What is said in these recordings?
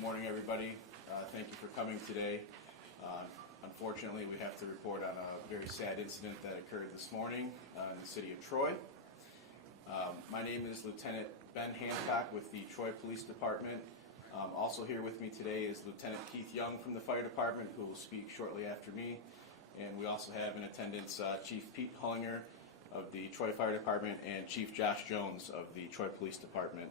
Good morning, everybody. Thank you for coming today. Unfortunately, we have to report on a very sad incident that occurred this morning in the city of Troy. My name is Lieutenant Ben Hancock with the Troy Police Department. Also here with me today is Lieutenant Keith Young from the Fire Department, who will speak shortly after me. And we also have in attendance Chief Pete Hullinger of the Troy Fire Department and Chief Josh Jones of the Troy Police Department.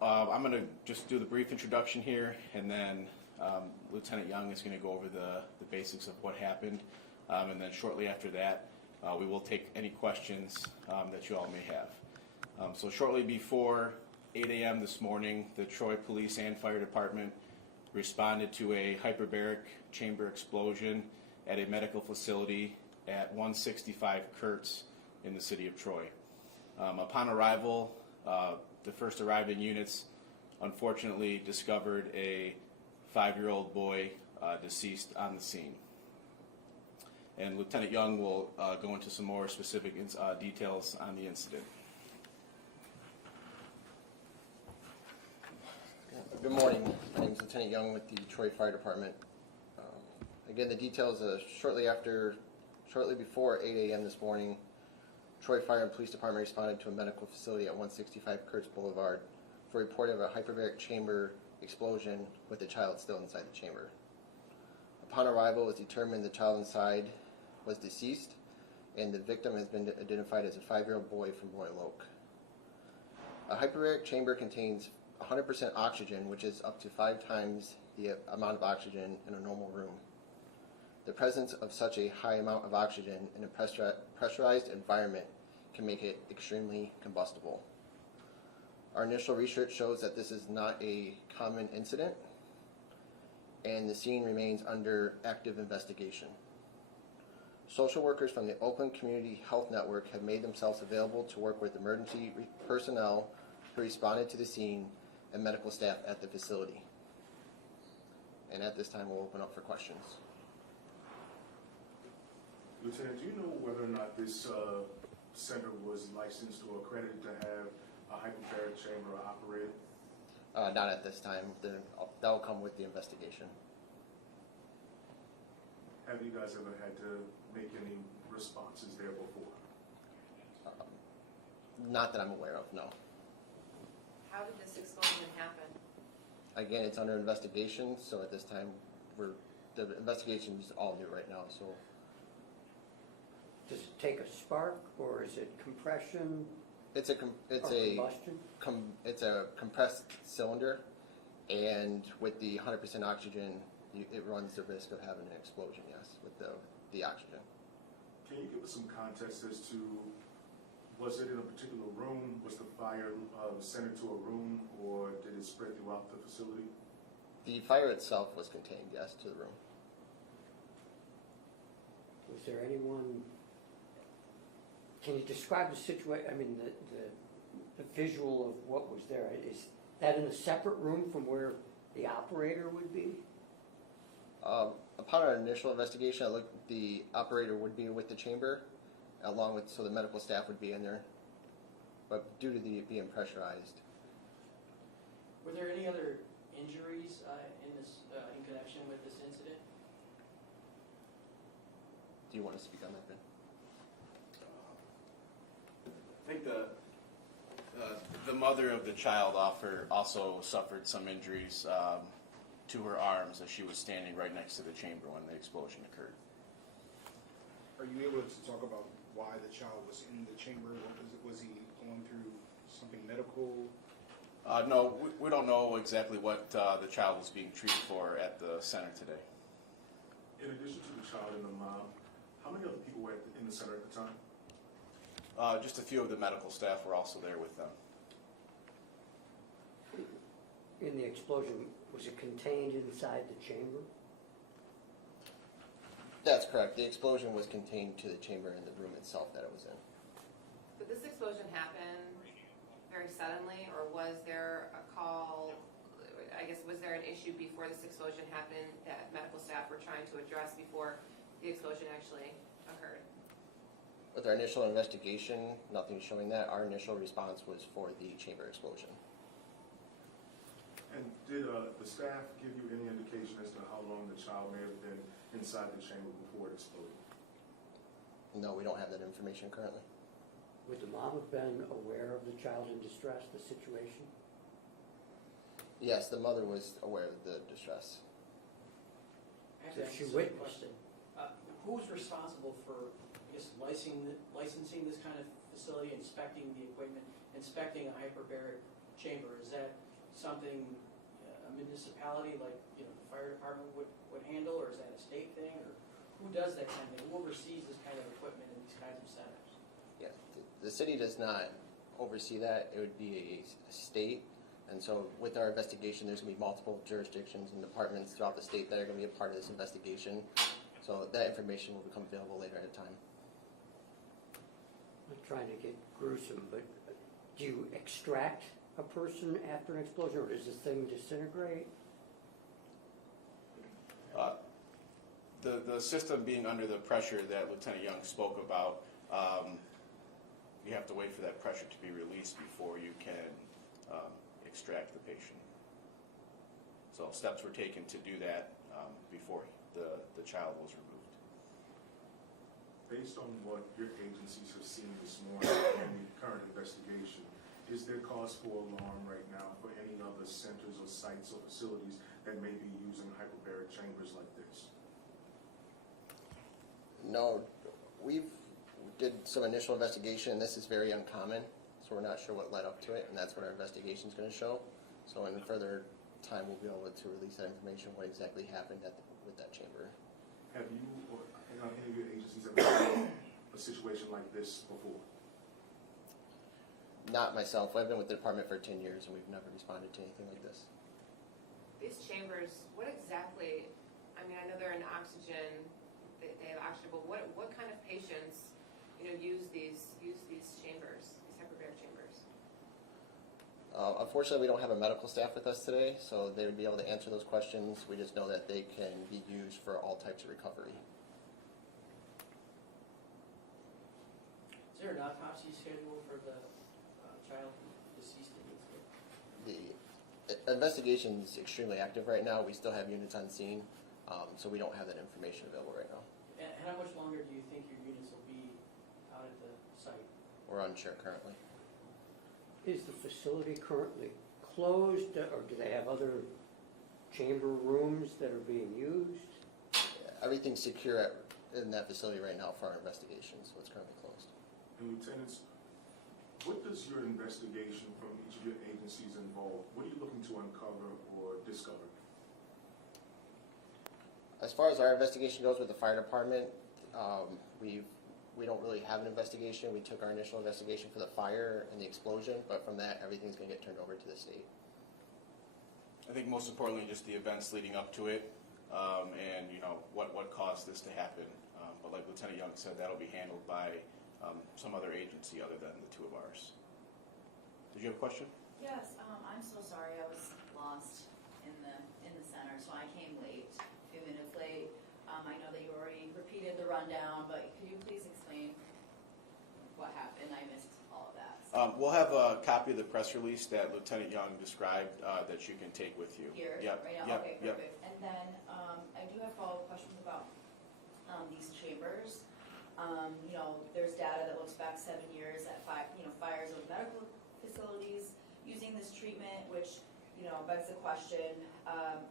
I'm going to just do the brief introduction here, and then Lieutenant Young is going to go over the basics of what happened, and then shortly after that, we will take any questions that you all may have. So shortly before 8 a.m. this morning, the Troy Police and Fire Department responded to a hyperbaric chamber explosion at a medical facility at 165 Kurtz in the city of Troy. Upon arrival, the first arriving units unfortunately discovered a 5-year-old boy deceased on the scene. And Lieutenant Young will go into some more specific details on the incident. Good morning. My name is Lieutenant Young with the Troy Fire Department. Again, the details: shortly before 8 a.m. this morning, Troy Fire and Police Department responded to a medical facility at 165 Kurtz Boulevard for a report of a hyperbaric chamber explosion with the child still inside the chamber. Upon arrival, it was determined the child inside was deceased, and the victim has been identified as a 5-year-old boy from Royal Oak. A hyperbaric chamber contains 100% oxygen, which is up to 5 times the amount of oxygen in a normal room. The presence of such a high amount of oxygen in a pressurized environment can make it extremely combustible. Our initial research shows that this is not a common incident, and the scene remains under active investigation. Social workers from the Oakland Community Health Network have made themselves available to work with emergency personnel who responded to the scene and medical staff at the facility. And at this time, we'll open up for questions. Lieutenant, do you know whether or not this center was licensed or accredited to have a hyperbaric chamber operated? Not at this time. That will come with the investigation. Have you guys ever had to make any responses there before? Not that I'm aware of, no. How did this explosion happen? Again, it's under investigation, so at this time, the investigation is all new right now. So, does it take a spark, or is it compression? It's a combustion? It's a compressed cylinder, and with the 100% oxygen, it runs the risk of having an explosion. Yes, with the oxygen. Can you give us some context as to, was it in a particular room? Was the fire centered to a room, or did it spread throughout the facility? The fire itself was contained, yes, to the room. Was there anyone? Can you describe the situation? I mean, the visual of what was there. Is that in a separate room from where the operator would be? Upon our initial investigation, the operator would be with the chamber, along with, so the medical staff would be in there, but due to it being pressurized. Were there any other injuries in connection with this incident? Do you want to speak on that, Ben? I think the mother of the child also suffered some injuries to her arms as she was standing right next to the chamber when the explosion occurred. Are you able to talk about why the child was in the chamber? Was he going through something medical? No, we don't know exactly what the child was being treated for at the center today. In addition to the child and the mom, how many other people were in the center at the time? Just a few of the medical staff were also there with them. In the explosion, was it contained inside the chamber? That's correct. The explosion was contained to the chamber in the room itself that it was in. Did this explosion happen very suddenly, or was there a call? I guess, was there an issue before this explosion happened that medical staff were trying to address before the explosion actually occurred? With our initial investigation, nothing showing that. Our initial response was for the chamber explosion. And did the staff give you any indication as to how long the child may have been inside the chamber before it exploded? No, we don't have that information currently. Would the mom have been aware of the child in distress, the situation? Yes, the mother was aware of the distress. Actually, Did she that's a witness question. Who's responsible for, I guess, licensing this kind of facility, inspecting the equipment, inspecting a hyperbaric chamber? Is that something a municipality like, the fire department would handle, or is that a state thing, or who does that kind of thing? Who oversees this kind of equipment in these kinds of centers? Yeah, the city does not oversee that. It would be a state. And so with our investigation, there's going to be multiple jurisdictions and departments throughout the state that are going to be a part of this investigation. So that information will become available later at a time. I'm not trying to get gruesome, but do you extract a person after an explosion, or does the thing disintegrate? The system being under the pressure that Lieutenant Young spoke about, you have to wait for that pressure to be released before you can extract the patient. So steps were taken to do that before the child was removed. Based on what your agencies have seen this morning and the current investigation, is there cause for alarm right now for any other centers or sites or facilities that may be using hyperbaric chambers like this? No, we did some initial investigation, and this is very uncommon, so we're not sure what led up to it, and that's what our investigation is going to show. So in further time, we'll be able to release that information, what exactly happened with that chamber. Have you or any of your agencies ever seen a situation like this before? Not myself. I've been with the department for 10 years, and we've never responded to anything like this. These chambers, what exactly, I know they're in oxygen, they have oxygen, but what kind of patients, use these chambers, these hyperbaric chambers? Unfortunately, we don't have a medical staff with us today, so they would be able to answer those questions. We just know that they can be used for all types of recovery. Is there an autopsy schedule for the child deceased in this case? The investigation is extremely active right now. We still have units on scene, so we don't have that information available right now. And how much longer do you think your units will be out at the site? We're unsure currently. Is the facility currently closed, or do they have other chamber rooms that are being used? Everything's secure in that facility right now for our investigation, so it's currently closed. And lieutenants, what does your investigation from each of your agencies involve? What are you looking to uncover or discover? As far as our investigation goes with the fire department, we don't really have an investigation. We took our initial investigation for the fire and the explosion, but from that, everything's going to get turned over to the state. I think most importantly, just the events leading up to it, and what caused this to happen. But like Lieutenant Young said, that'll be handled by some other agency other than the two of ours. Did you have a question? Yes, I'm so sorry, I was lost in the center, so I came late, a few minutes late. I know that you already repeated the rundown, but could you please explain what happened? I missed all of that. We'll have a copy of the press release that Lieutenant Young described that you can take with you. Here, Yep, right now? yep, Okay, yep. perfect. And then I do have follow-up questions about these chambers. There's data that looks back 7 years at fires of medical facilities using this treatment, which begs the question,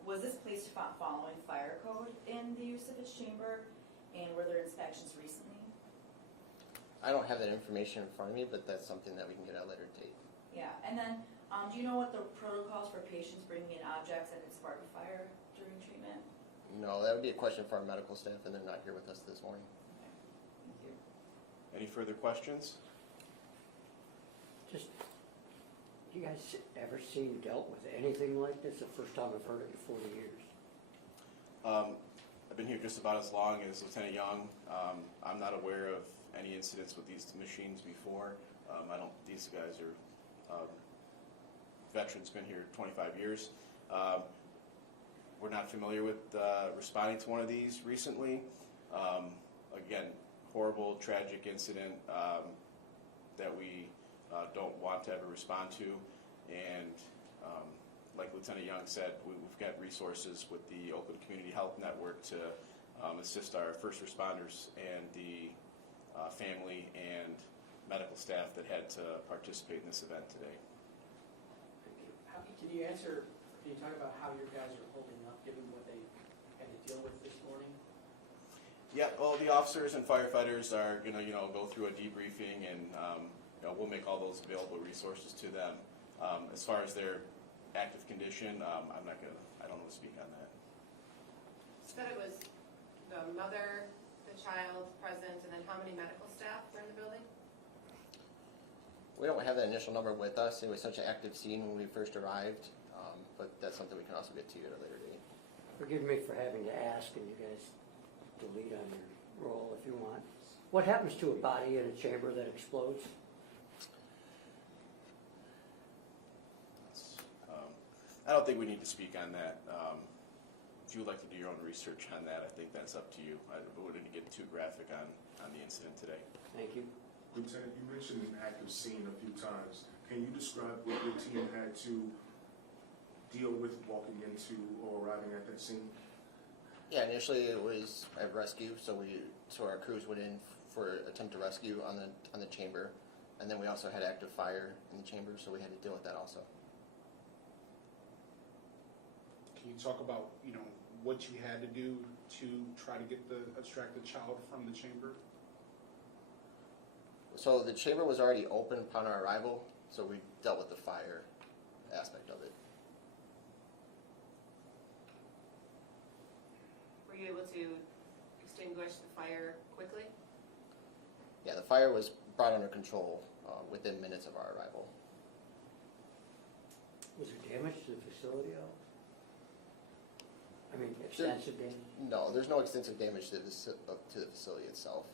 was this place following fire code in the use of its chamber, and were there inspections recently? I don't have that information in front of me, but that's something that we can get at a later date. Yeah, and then do you know what the protocols for patients bringing in objects that could spark a fire during treatment? No, that would be a question for our medical staff, and they're not here with us this morning. Okay, thank you. Any further questions? Just, you guys ever dealt with anything like this? The first time I've heard it in 40 years. I've been here just about as long as Lieutenant Young. I'm not aware of any incidents with these machines before. These guys are veterans, been here 25 years. We're not familiar with responding to one of these recently. Again, horrible, tragic incident that we don't want to ever respond to. And like Lieutenant Lieutenant Young said, we've got resources with the Oakland Community Health Network to assist our first responders and the family and medical staff that had to participate in this event today. Can you talk about how your guys are holding up, given what they had to deal with this morning? Yeah, well, the officers and firefighters are going to, go through a debriefing, and we'll make all those available resources to them. As far as their active condition, I don't know to speak on that. You said it was the mother, the child present, and then how many medical staff were in the building? We don't have that initial number with us. It was such an active scene when we first arrived, but that's something we can also get to you at a later date. Forgive me for having to ask, and you guys delete on your roll if you want. What happens to a body in a chamber that explodes? I don't think we need to speak on that. If you would like to do your own research on that, I think that's up to you. I wouldn't get too graphic on the incident today. Thank you. Lieutenant, you mentioned an active scene a few times. Can you describe what your team had to deal with walking into or arriving at that scene? Yeah, initially it was a rescue, so our crews went in for attempt to rescue on the chamber, and then we also had active fire in the chamber, so we had to deal with that also. Can you talk about, what you had to do to try to extract the child from the chamber? So the chamber was already open upon our arrival, so we dealt with the fire aspect of it. Were you able to extinguish the fire quickly? Yeah, the fire was brought under control within minutes of our arrival. Was there damage to the facility at all? I mean, extensive damage? No, there's no extensive damage to the facility itself.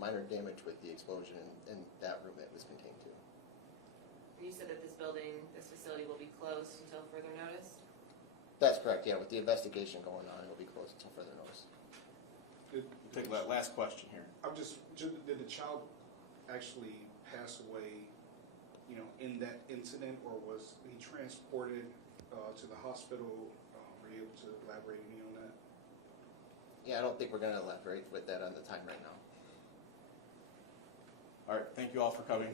Minor damage with the explosion in that room it was contained to. You said that this facility will be closed until further notice? That's correct, yeah. With the investigation going on, it'll be closed until further notice. Take that last question here. Did the child actually pass away, in that incident, or was he transported to the hospital? Were you able to elaborate any on that? Yeah, I don't think we're going to elaborate with that on the time right now. All right, thank you all for coming.